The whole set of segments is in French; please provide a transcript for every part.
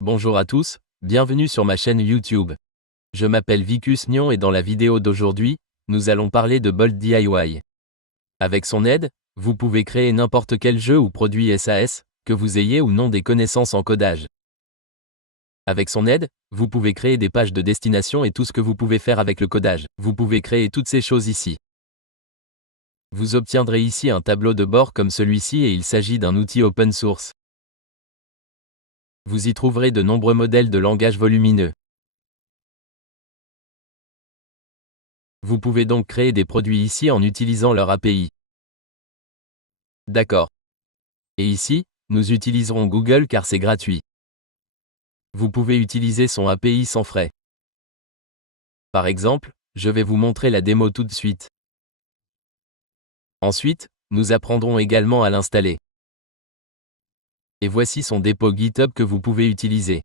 Bonjour à tous, bienvenue sur ma chaîne YouTube. Je m'appelle Vicus Nion et dans la vidéo d'aujourd'hui, nous allons parler de Bolt DIY. Avec son aide, vous pouvez créer n'importe quel jeu ou produit SAS, que vous ayez ou non des connaissances en codage. Avec son aide, vous pouvez créer des pages de destination et tout ce que vous pouvez faire avec le codage. Vous pouvez créer toutes ces choses ici. Vous obtiendrez ici un tableau de bord comme celui-ci et il s'agit d'un outil open source. Vous y trouverez de nombreux modèles de langage volumineux. Vous pouvez donc créer des produits ici en utilisant leur API. D'accord. Et ici, nous utiliserons Google car c'est gratuit. Vous pouvez utiliser son API sans frais. Par exemple, je vais vous montrer la démo tout de suite. Ensuite, nous apprendrons également à l'installer. Et voici son dépôt GitHub que vous pouvez utiliser.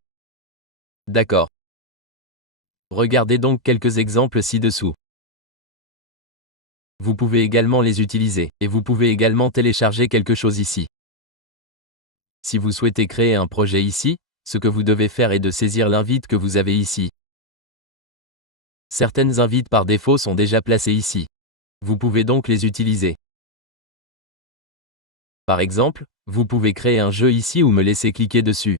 D'accord. Regardez donc quelques exemples ci-dessous. Vous pouvez également les utiliser, et vous pouvez également télécharger quelque chose ici. Si vous souhaitez créer un projet ici, ce que vous devez faire est de saisir l'invite que vous avez ici. Certaines invites par défaut sont déjà placées ici. Vous pouvez donc les utiliser. Par exemple, vous pouvez créer un jeu ici ou me laisser cliquer dessus.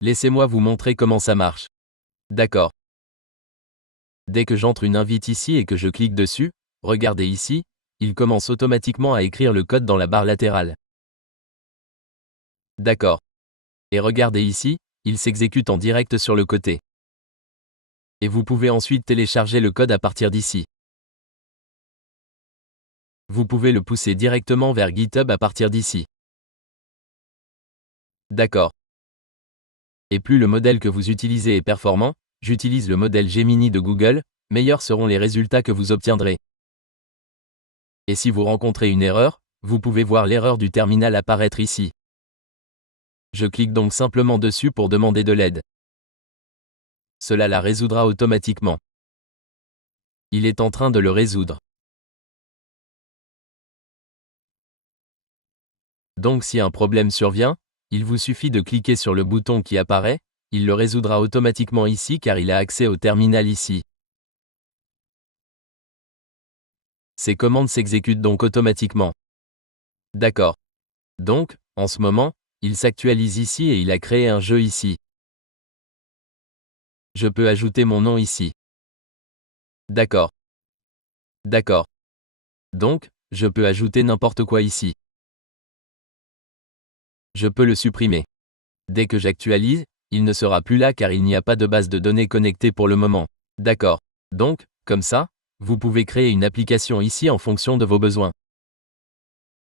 Laissez-moi vous montrer comment ça marche. D'accord. Dès que j'entre une invite ici et que je clique dessus, regardez ici, il commence automatiquement à écrire le code dans la barre latérale. D'accord. Et regardez ici, il s'exécute en direct sur le côté. Et vous pouvez ensuite télécharger le code à partir d'ici. Vous pouvez le pousser directement vers GitHub à partir d'ici. D'accord. Et plus le modèle que vous utilisez est performant, j'utilise le modèle Gemini de Google, meilleurs seront les résultats que vous obtiendrez. Et si vous rencontrez une erreur, vous pouvez voir l'erreur du terminal apparaître ici. Je clique donc simplement dessus pour demander de l'aide. Cela la résoudra automatiquement. Il est en train de le résoudre. Donc si un problème survient, il vous suffit de cliquer sur le bouton qui apparaît, il le résoudra automatiquement ici car il a accès au terminal ici. Ces commandes s'exécutent donc automatiquement. D'accord. Donc, en ce moment, il s'actualise ici et il a créé un jeu ici. Je peux ajouter mon nom ici. D'accord. D'accord. Donc, je peux ajouter n'importe quoi ici. Je peux le supprimer. Dès que j'actualise, il ne sera plus là car il n'y a pas de base de données connectée pour le moment. D'accord. Donc, comme ça, vous pouvez créer une application ici en fonction de vos besoins.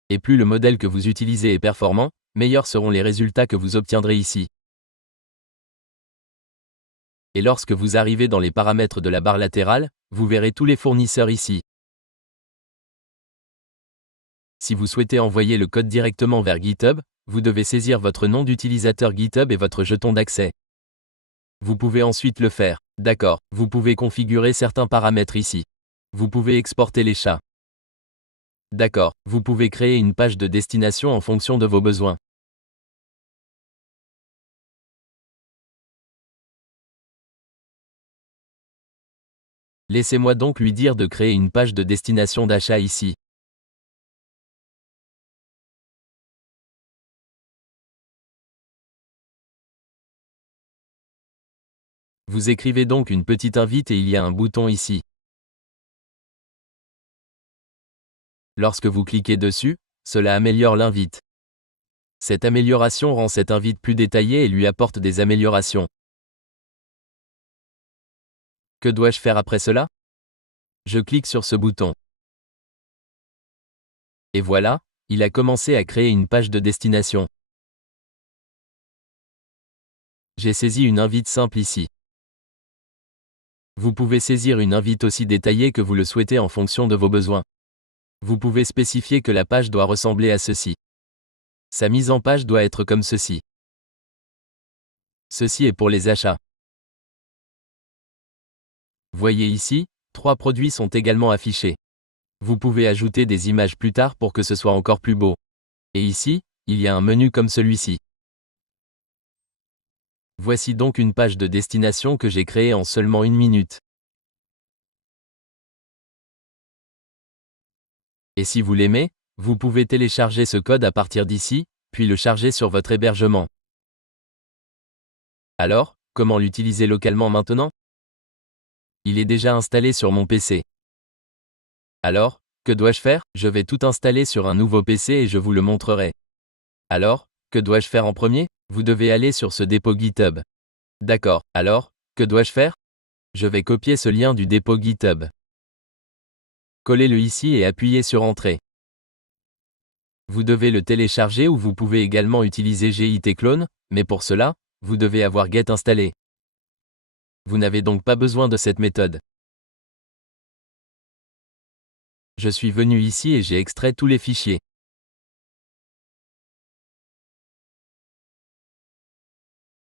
Et plus le modèle que vous utilisez est performant, meilleurs seront les résultats que vous obtiendrez ici. Et lorsque vous arrivez dans les paramètres de la barre latérale, vous verrez tous les fournisseurs ici. Si vous souhaitez envoyer le code directement vers GitHub, vous devez saisir votre nom d'utilisateur GitHub et votre jeton d'accès. Vous pouvez ensuite le faire. D'accord. Vous pouvez configurer certains paramètres ici. Vous pouvez exporter les chats. D'accord. Vous pouvez créer une page de destination en fonction de vos besoins. Laissez-moi donc lui dire de créer une page de destination d'achat ici. Vous écrivez donc une petite invite et il y a un bouton ici. Lorsque vous cliquez dessus, cela améliore l'invite. Cette amélioration rend cette invite plus détaillée et lui apporte des améliorations. Que dois-je faire après cela? Je clique sur ce bouton. Et voilà, il a commencé à créer une page de destination. J'ai saisi une invite simple ici. Vous pouvez saisir une invite aussi détaillée que vous le souhaitez en fonction de vos besoins. Vous pouvez spécifier que la page doit ressembler à ceci. Sa mise en page doit être comme ceci. Ceci est pour les achats. Voyez ici, 3 produits sont également affichés. Vous pouvez ajouter des images plus tard pour que ce soit encore plus beau. Et ici, il y a un menu comme celui-ci. Voici donc une page de destination que j'ai créée en seulement 1 minute. Et si vous l'aimez, vous pouvez télécharger ce code à partir d'ici, puis le charger sur votre hébergement. Alors, comment l'utiliser localement maintenant? Il est déjà installé sur mon PC. Alors, que dois-je faire? Je vais tout installer sur un nouveau PC et je vous le montrerai. Alors, que dois-je faire en premier? Vous devez aller sur ce dépôt GitHub. D'accord, alors, que dois-je faire? Je vais copier ce lien du dépôt GitHub. Collez-le ici et appuyez sur Entrée. Vous devez le télécharger ou vous pouvez également utiliser Git Clone, mais pour cela, vous devez avoir Get installé. Vous n'avez donc pas besoin de cette méthode. Je suis venu ici et j'ai extrait tous les fichiers.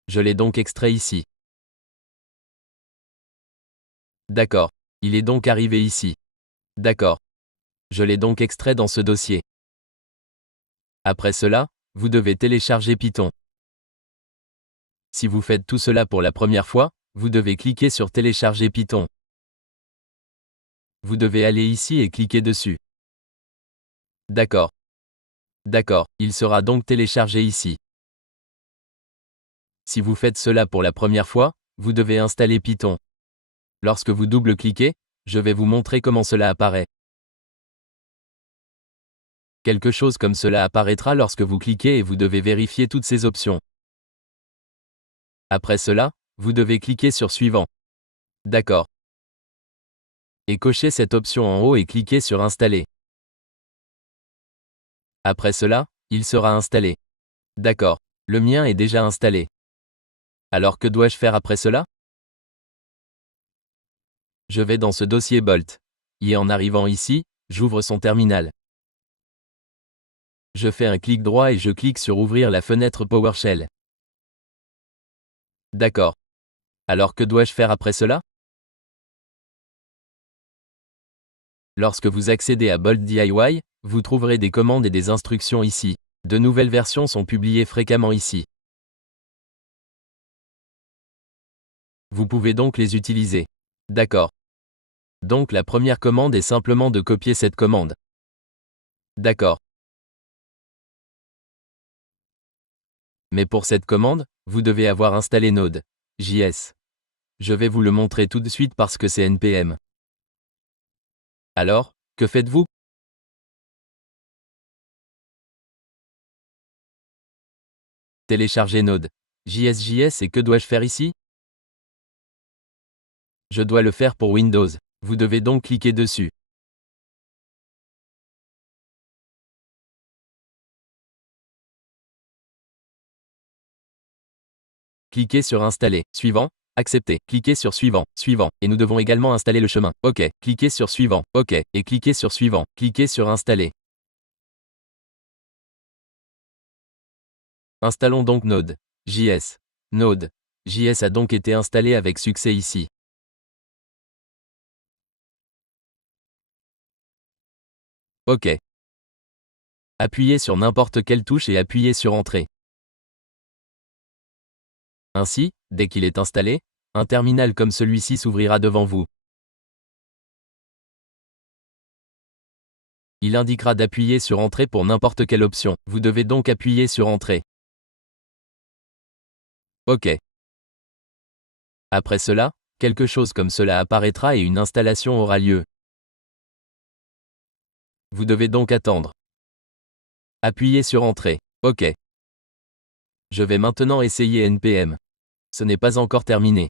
Je l'ai donc extrait ici. D'accord. Il est donc arrivé ici. D'accord. Je l'ai donc extrait dans ce dossier. Après cela, vous devez télécharger Python. Si vous faites tout cela pour la première fois, vous devez cliquer sur Télécharger Python. Vous devez aller ici et cliquer dessus. D'accord. D'accord, il sera donc téléchargé ici. Si vous faites cela pour la première fois, vous devez installer Python. Lorsque vous double-cliquez, je vais vous montrer comment cela apparaît. Quelque chose comme cela apparaîtra lorsque vous cliquez et vous devez vérifier toutes ces options. Après cela, vous devez cliquer sur Suivant. D'accord. Et cochez cette option en haut et cliquez sur Installer. Après cela, il sera installé. D'accord. Le mien est déjà installé. Alors que dois-je faire après cela? Je vais dans ce dossier Bolt. Et en arrivant ici, j'ouvre son terminal. Je fais un clic droit et je clique sur Ouvrir la fenêtre PowerShell. D'accord. Alors que dois-je faire après cela? Lorsque vous accédez à Bolt DIY, vous trouverez des commandes et des instructions ici. De nouvelles versions sont publiées fréquemment ici. Vous pouvez donc les utiliser. D'accord. Donc la première commande est simplement de copier cette commande. D'accord. Mais pour cette commande, vous devez avoir installé Node.js. Je vais vous le montrer tout de suite parce que c'est npm. Alors, que faites-vous? Télécharger Node.js et que dois-je faire ici? Je dois le faire pour Windows. Vous devez donc cliquer dessus. Cliquez sur Installer. Suivant. Accepter. Cliquez sur Suivant. Suivant. Et nous devons également installer le chemin. OK. Cliquez sur Suivant. OK. Et cliquez sur Suivant. Cliquez sur Installer. Installons donc Node.js. Node.js a donc été installé avec succès ici. OK. Appuyez sur n'importe quelle touche et appuyez sur Entrée. Ainsi, dès qu'il est installé, un terminal comme celui-ci s'ouvrira devant vous. Il indiquera d'appuyer sur Entrée pour n'importe quelle option. Vous devez donc appuyer sur Entrée. OK. Après cela, quelque chose comme cela apparaîtra et une installation aura lieu. Vous devez donc attendre. Appuyez sur Entrée. OK. Je vais maintenant essayer npm. Ce n'est pas encore terminé.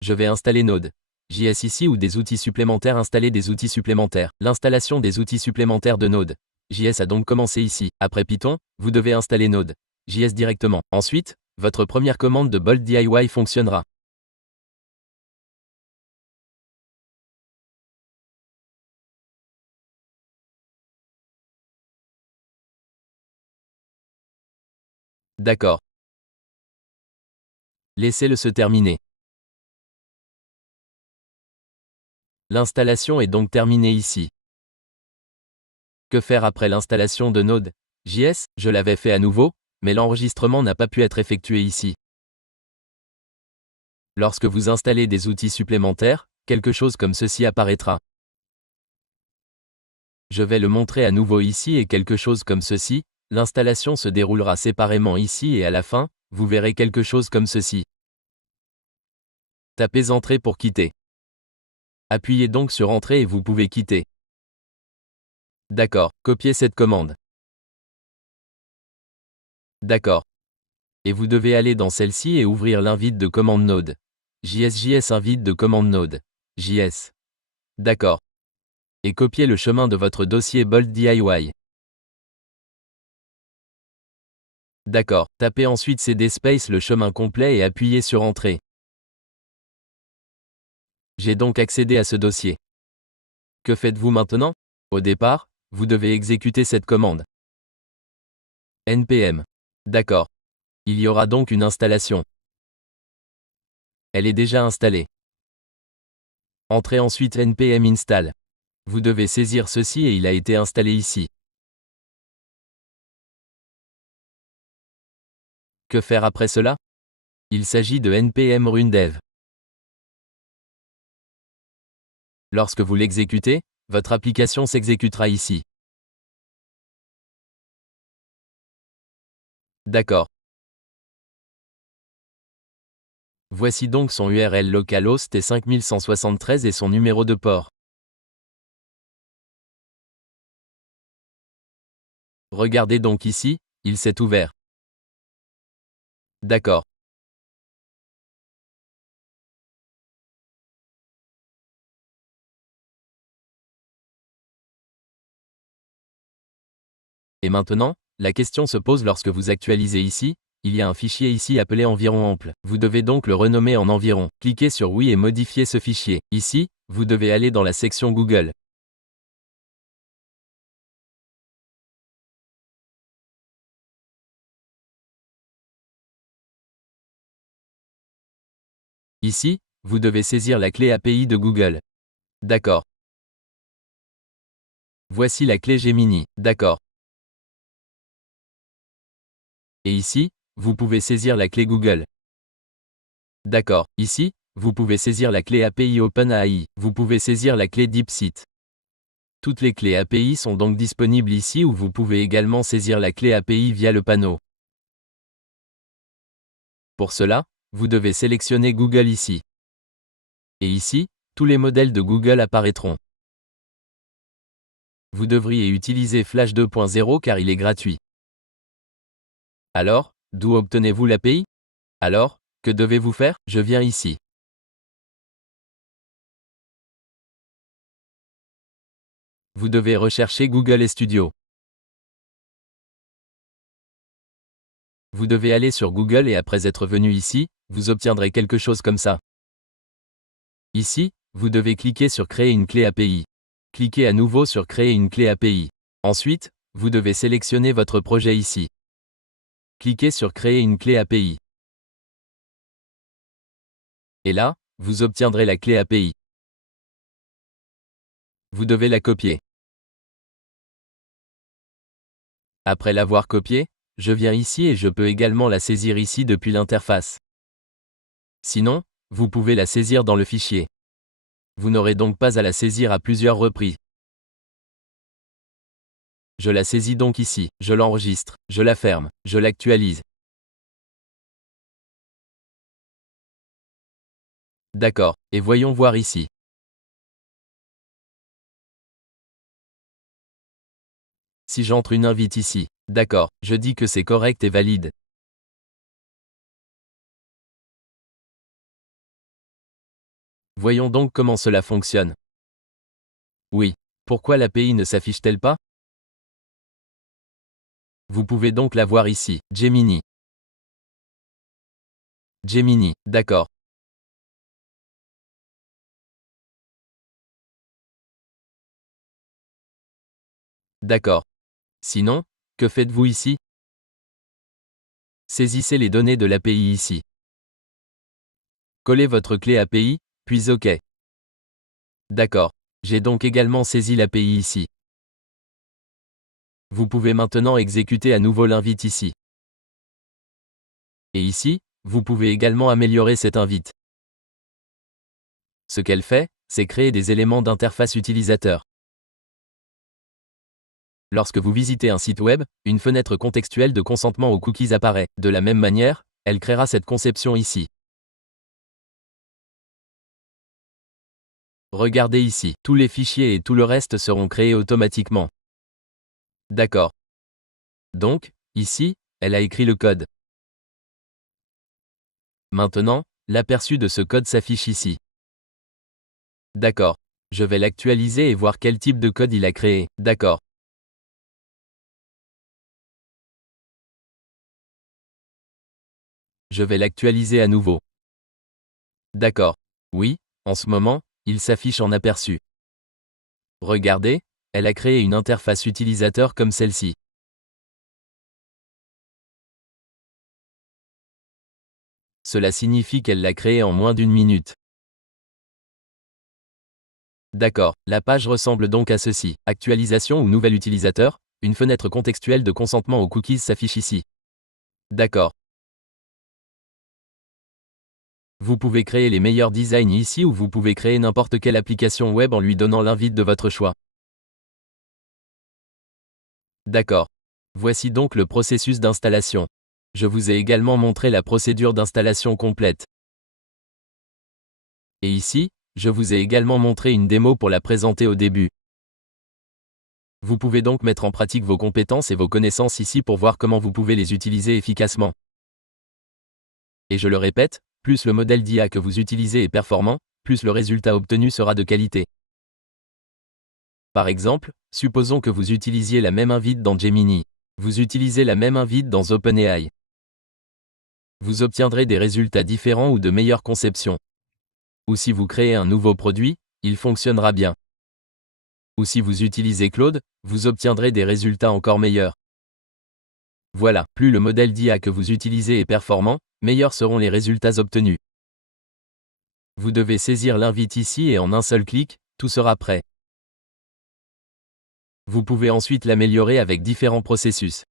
Je vais installer Node.js ici ou des outils supplémentaires. Installer des outils supplémentaires. L'installation des outils supplémentaires de Node.js a donc commencé ici. Après Python, vous devez installer Node.js directement. Ensuite, votre première commande de Bolt DIY fonctionnera. D'accord. Laissez-le se terminer. L'installation est donc terminée ici. Que faire après l'installation de Node.js? Je l'avais fait à nouveau, mais l'enregistrement n'a pas pu être effectué ici. Lorsque vous installez des outils supplémentaires, quelque chose comme ceci apparaîtra. Je vais le montrer à nouveau ici et quelque chose comme ceci. L'installation se déroulera séparément ici et à la fin, vous verrez quelque chose comme ceci. Tapez Entrée pour quitter. Appuyez donc sur Entrée et vous pouvez quitter. D'accord, copiez cette commande. D'accord. Et vous devez aller dans celle-ci et ouvrir l'invite de commande Node. JS invite de commande Node. JS. D'accord. Et copiez le chemin de votre dossier Bolt DIY. D'accord. Tapez ensuite cd space le chemin complet et appuyez sur Entrée. J'ai donc accédé à ce dossier. Que faites-vous maintenant? Au départ, vous devez exécuter cette commande. npm. D'accord. Il y aura donc une installation. Elle est déjà installée. Entrez ensuite npm install. Vous devez saisir ceci et il a été installé ici. Que faire après cela? Il s'agit de npm rundev. Lorsque vous l'exécutez, votre application s'exécutera ici. D'accord. Voici donc son URL localhost est 5173 et son numéro de port. Regardez donc ici, il s'est ouvert. D'accord. Et maintenant, la question se pose lorsque vous actualisez ici, il y a un fichier ici appelé environ ample. Vous devez donc le renommer en environ. Cliquez sur oui et modifiez ce fichier. Ici, vous devez aller dans la section Google. Ici, vous devez saisir la clé API de Google. D'accord. Voici la clé Gemini. D'accord. Et ici, vous pouvez saisir la clé Google. D'accord. Ici, vous pouvez saisir la clé API OpenAI. Vous pouvez saisir la clé DeepSeek. Toutes les clés API sont donc disponibles ici ou vous pouvez également saisir la clé API via le panneau. Pour cela, vous devez sélectionner Google ici. Et ici, tous les modèles de Google apparaîtront. Vous devriez utiliser Flash 2.0 car il est gratuit. Alors, d'où obtenez-vous l'API? Alors, que devez-vous faire? Je viens ici. Vous devez rechercher Google Studio. Vous devez aller sur Google et après être venu ici, vous obtiendrez quelque chose comme ça. Ici, vous devez cliquer sur Créer une clé API. Cliquez à nouveau sur Créer une clé API. Ensuite, vous devez sélectionner votre projet ici. Cliquez sur Créer une clé API. Et là, vous obtiendrez la clé API. Vous devez la copier. Après l'avoir copiée, je viens ici et je peux également la saisir ici depuis l'interface. Sinon, vous pouvez la saisir dans le fichier. Vous n'aurez donc pas à la saisir à plusieurs reprises. Je la saisis donc ici, je l'enregistre, je la ferme, je l'actualise. D'accord, et voyons voir ici. Si j'entre une invite ici, d'accord, je dis que c'est correct et valide. Voyons donc comment cela fonctionne. Oui. Pourquoi l'API ne s'affiche-t-elle pas? Vous pouvez donc la voir ici, Gemini. Gemini, d'accord. D'accord. Sinon, que faites-vous ici? Saisissez les données de l'API ici. Collez votre clé API, puis OK. D'accord. J'ai donc également saisi l'API ici. Vous pouvez maintenant exécuter à nouveau l'invite ici. Et ici, vous pouvez également améliorer cette invite. Ce qu'elle fait, c'est créer des éléments d'interface utilisateur. Lorsque vous visitez un site web, une fenêtre contextuelle de consentement aux cookies apparaît. De la même manière, elle créera cette conception ici. Regardez ici, tous les fichiers et tout le reste seront créés automatiquement. D'accord. Donc, ici, elle a écrit le code. Maintenant, l'aperçu de ce code s'affiche ici. D'accord. Je vais l'actualiser et voir quel type de code il a créé. D'accord. Je vais l'actualiser à nouveau. D'accord. Oui, en ce moment, il s'affiche en aperçu. Regardez, elle a créé une interface utilisateur comme celle-ci. Cela signifie qu'elle l'a créé en moins d'1 minute. D'accord, la page ressemble donc à ceci. Actualisation ou nouvel utilisateur, une fenêtre contextuelle de consentement aux cookies s'affiche ici. D'accord. Vous pouvez créer les meilleurs designs ici ou vous pouvez créer n'importe quelle application web en lui donnant l'invite de votre choix. D'accord. Voici donc le processus d'installation. Je vous ai également montré la procédure d'installation complète. Et ici, je vous ai également montré une démo pour la présenter au début. Vous pouvez donc mettre en pratique vos compétences et vos connaissances ici pour voir comment vous pouvez les utiliser efficacement. Et je le répète, plus le modèle d'IA que vous utilisez est performant, plus le résultat obtenu sera de qualité. Par exemple, supposons que vous utilisiez la même invite dans Gemini. Vous utilisez la même invite dans OpenAI. Vous obtiendrez des résultats différents ou de meilleures conceptions. Ou si vous créez un nouveau produit, il fonctionnera bien. Ou si vous utilisez Claude, vous obtiendrez des résultats encore meilleurs. Voilà, plus le modèle d'IA que vous utilisez est performant, meilleurs seront les résultats obtenus. Vous devez saisir l'invite ici et en un seul clic, tout sera prêt. Vous pouvez ensuite l'améliorer avec différents processus.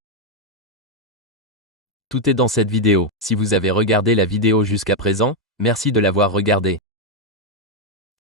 Tout est dans cette vidéo. Si vous avez regardé la vidéo jusqu'à présent, merci de l'avoir regardée.